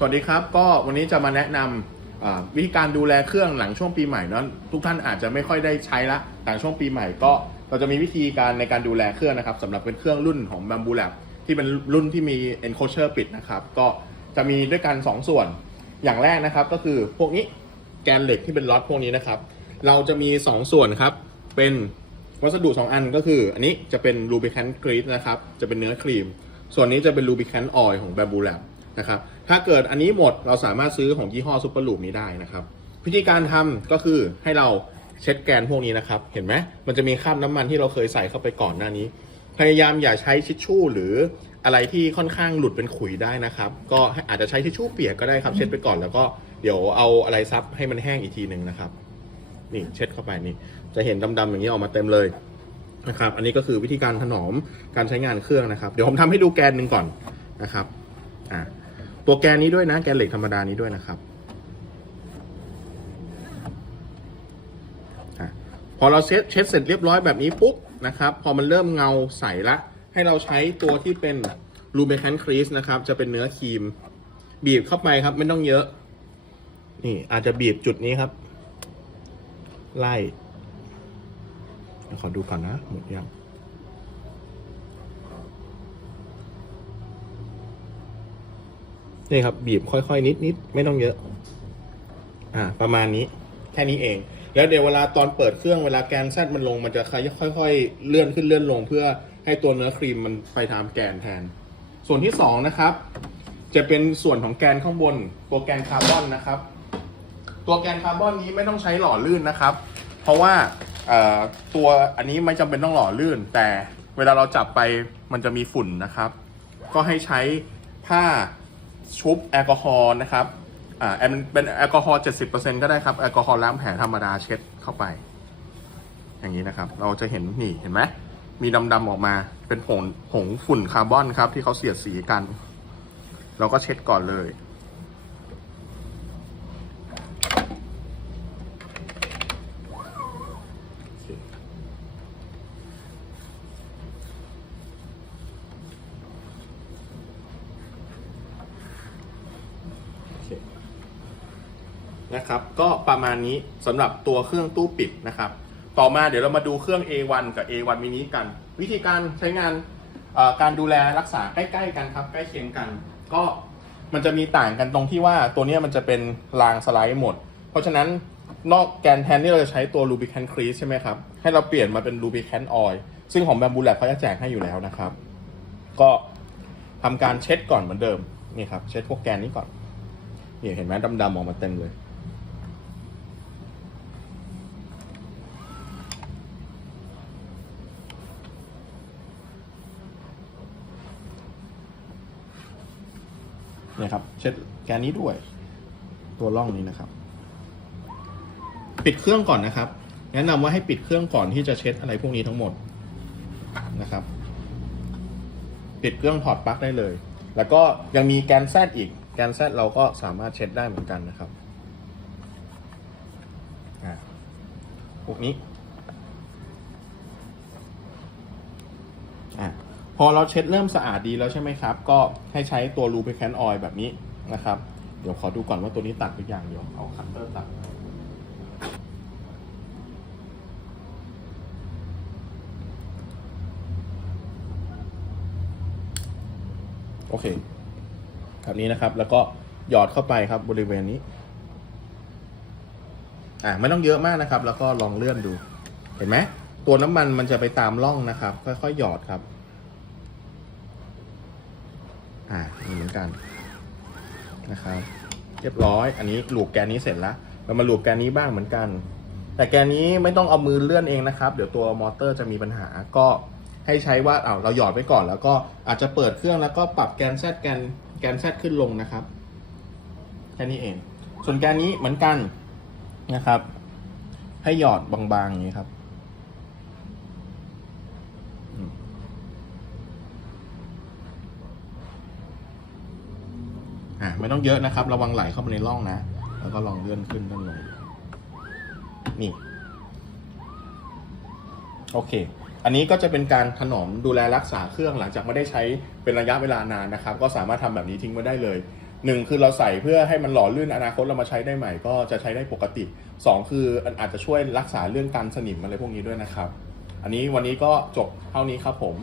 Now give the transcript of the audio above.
สวัสดีครับ ก็วันนี้จะมาแนะนำอ่าวิธีการดูแลเครื่องหลังช่วงปีใหม่เนั้นทุกท่านอาจจะไม่ค่อยได้ใช้ละหลังช่วงปีใหม่ก็เราจะมีวิธีการในการดูแลเครื่องนะครับสำหรับเป็นเครื่องรุ่นของ Bamboo Lab ที่เป็นรุ่นที่มี enclosure ปิดนะครับ ก็จะมีด้วยกัน 2 ส่วนอย่างแรกนะครับก็คือพวกนี้แกนเหล็กที่เป็นล็อตพวกนี้นะครับ เราจะมี 2 ส่วนครับ เป็นวัสดุ 2 อันก็คือ อันนี้จะเป็น lubricant grease นะครับ จะเป็นเนื้อครีม ส่วนนี้จะเป็น lubricant oil ของ Bamboo Lab นะครับ ถ้าเกิดอันนี้หมดเราสามารถซื้อของยี่ห้อ Super Loop นี้ได้นะครับ วิธีการทำก็คือให้เราเช็ดแกนพวกนี้นะครับ เห็นไหมมันจะมีคราบน้ำมันที่เราเคยใส่เข้าไปก่อนหน้านี้ พยายามอย่าใช้ทิชชู่หรืออะไรที่ค่อนข้างหลุดเป็นขุยได้นะครับ ก็อาจจะใช้ทิชชู่เปียกก็ได้ครับ เช็ดไปก่อนแล้วก็เดี๋ยวเอาอะไรซับให้มันแห้งอีกทีหนึ่งนะครับ นี่เช็ดเข้าไปนี่ จะเห็นดำๆอย่างนี้ออกมาเต็มเลยนะครับ อันนี้ก็คือวิธีการถนอมการใช้งานเครื่องนะครับ เดี๋ยวผมทำให้ดูแกนหนึ่งก่อนนะครับ อ่า ตัวแกนนี้ด้วยนะ แกนเหล็กธรรมดานี้ด้วยนะครับพอเราเช็ดเช็ดเสร็จเรียบร้อยแบบนี้ปุ๊บนะครับ พอมันเริ่มเงาใสละ ให้เราใช้ตัวที่เป็น l u b r i c a n t crease นะครับ จะเป็นเนื้อครีม บีบเข้าไปครับ ไม่ต้องเยอะ นี่อาจจะบีบจุดนี้ครับ ไล่ขอดูก่อนนะ หมดยัง นี่ครับบีบค่อยๆนิดๆไม่ต้องเยอะ อ่า ประมาณนี้ แค่นี้เอง แล้วเดี๋ยวเวลาตอนเปิดเครื่องเวลาแกนแซดมันลงมันจะค่อยๆเลื่อนขึ้นเลื่อนลง เพื่อให้ตัวเนื้อครีมมันไปตามแกนแทน ส่วนที่สองนะครับ จะเป็นส่วนของแกนข้างบน ตัวแกนคาร์บอนนะครับ ตัวแกนคาร์บอนนี้ไม่ต้องใช้หล่อลื่นนะครับ เพราะว่าตัวอันนี้ไม่จำเป็นต้องหล่อลื่น แต่เวลาเราจับไปมันจะมีฝุ่นนะครับ ก็ให้ใช้ผ้า ชุบแอลกอฮอล์นะครับอ่าเป็นเป็นแอลกอฮอล์70%ก็ได้ครับ แอลกอฮอล์ล้างแผลธรรมดาเช็ดเข้าไป อย่างนี้นะครับ เราจะเห็นนี่เห็นไหมมีดำๆออกมาเป็นผงผงฝุ่นคาร์บอนครับ ที่เขาเสียดสีกัน เราก็เช็ดก่อนเลย นะครับก็ประมาณนี้สำหรับตัวเครื่องตู้ปิดนะครับต่อมาเดี๋ยวเรามาดูเครื่อง A1 กับ A1 mini กัน วิธีการใช้งานการดูแลรักษาใกล้ๆกันครับใกล้เคียงกัน ก็มันจะมีต่างกันตรงที่ว่าตัวนี้มันจะเป็นรางสไลด์หมด เพราะฉะนั้นนอกแกนแทนที่เราจะใช้ตัว lubricant grease ใช่ไหมครับ ให้เราเปลี่ยนมาเป็น lubricant oil ซึ่งของ Bamboo Lab เขาจะแจกให้อยู่แล้วนะครับ ก็ทำการเช็ดก่อนเหมือนเดิมนี่ครับเช็ดพวกแกนนี้ก่อนนี่เห็นไหมดำๆออกมาเต็มเลย เนี่ยครับ เช็ดแกนนี้ด้วย ตัวร่องนี้นะครับ ปิดเครื่องก่อนนะครับ แนะนำว่าให้ปิดเครื่องก่อนที่จะเช็ดอะไรพวกนี้ทั้งหมดนะครับ ปิดเครื่องถอดปลั๊กได้เลย แล้วก็ยังมีแกนแซดอีก แกนแซดเราก็สามารถเช็ดได้เหมือนกันนะครับอ่าพวกนี้อ่า พอเราเช็ดเริ่มสะอาดดีแล้วใช่ไหมครับ ก็ให้ใช้ตัว lubricant oil แบบนี้นะครับ เดี๋ยวขอดูก่อนว่าตัวนี้ตัดหรือยังเดี๋ยวเอาคัตเตอร์ตัดโอเคแบบนี้นะครับ แล้วก็หยอดเข้าไปครับบริเวณนี้ อ่าไม่ต้องเยอะมากนะครับ แล้วก็ลองเลื่อนดู เห็นไหมตัวน้ำมันมันจะไปตามร่องนะครับ ค่อยๆหยอดครับ อ่านี่เหมือนกันนะครับ เรียบร้อย อันนี้หลูกแกนนี้เสร็จแล้ว เรามาหลูกแกนนี้บ้างเหมือนกัน แต่แกนนี้ไม่ต้องเอามือเลื่อนเองนะครับ เดี๋ยวตัวมอเตอร์จะมีปัญหา ก็ให้ใช้ว่าเอาเราหยอดไว้ก่อน แล้วก็อาจจะเปิดเครื่องแล้วก็ปรับแกนแซดแกนแกนแซดขึ้นลงนะครับ แค่นี้เอง ส่วนแกนนี้เหมือนกันนะครับ ให้หยอดบางๆอย่างนี้ครับ อ่าไม่ต้องเยอะนะครับ ระวังไหลเข้าไปในร่องนะ แล้วก็ลองเลื่อนขึ้นเลื่อนลงนี่ โอเค อันนี้ก็จะเป็นการถนอมดูแลรักษาเครื่องหลังจากไม่ได้ใช้เป็นระยะเวลานานนะครับ ก็สามารถทำแบบนี้ทิ้งไว้ได้เลยหนึ่งคือเราใส่เพื่อให้มันหล่อลื่นอนาคตเรามาใช้ได้ใหม่ ก็จะใช้ได้ปกติสองคืออาจจะช่วยรักษาเรื่องการสนิมอะไรพวกนี้ด้วยนะครับ อันนี้วันนี้ก็จบเท่านี้ครับผม